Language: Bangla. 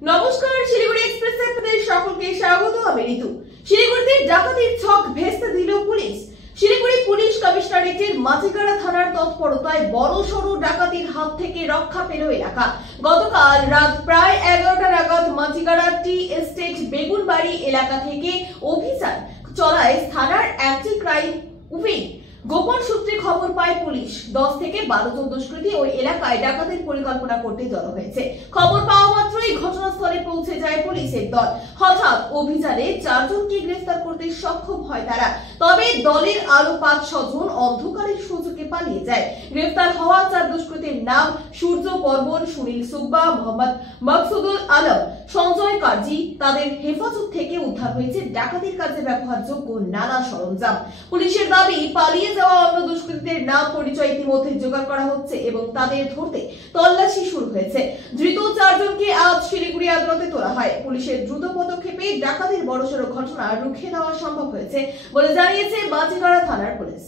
নমস্কার, শিলিগুড়ি এক্সপ্রেসে আপনাদের সকলকে স্বাগত। আমি ঋতু। শিলিগুড়িতে ডাকাতির ছক ভেস্তে দিল পুলিশ। শিলিগুড়ি পুলিশ কমিশনারেটের মাঝিগাড়া থানার তৎপরতায় বড়সড় ডাকাতির হাত থেকে রক্ষা পেল এলাকা। গতকাল রাত প্রায় 11টা নাগাদ মাঝিগাড়া টি এস্টেট বেগুনবাড়ি এলাকা থেকে অভিযান চলায় থানার অ্যান্টি ক্রাইম উইং। গোপন সূত্রে খবর পায় পুলিশ 10 থেকে 12 জন দুষ্কৃতী ওই এলাকায় ডাকাতির পরিকল্পনা করতে জড়ো হয়েছে। খবর পাওয়া মাত্রই ঘটনাস্থলে পৌঁছে যায় পুলিশের দল। হঠাৎ অভিযানে 4 জনকে গ্রেফতার করতে সক্ষম হয় তারা। তবে দলের আরো 5-6 জন অন্ধকারের সুযোগে পালিয়ে যায়। গ্রেফতার হওয়া 4 দুষ্কৃতীর নাম সূর্য বর্মন, সুনীল সুব্বা, মোহাম্মদ মকসুদুল আলম, সঞ্জয় কার্জি। তাদের হেফাজত থেকে উদ্ধার হয়েছে ডাকাতির কাজে ব্যবহারযোগ্য নানা সরঞ্জাম। পুলিশের দাবি, পালিয়ে যাওয়া অন্য দুষ্কৃতীদের নাম পরিচয় ইতিমধ্যে জোগাড় করা হচ্ছে এবং তাদের ধরতে তল্লাশি শুরু হয়েছে। ধৃত 4 জনকে আজ শিলিগুড়ি আদালতে তোলা হয়। পুলিশের দ্রুত পদক্ষেপে ডাকাতির বড়সড় ঘটনা রুখে দেওয়া সম্ভব হয়েছে বলে জানিয়েছে মাঝিগাড়া থানার পুলিশ।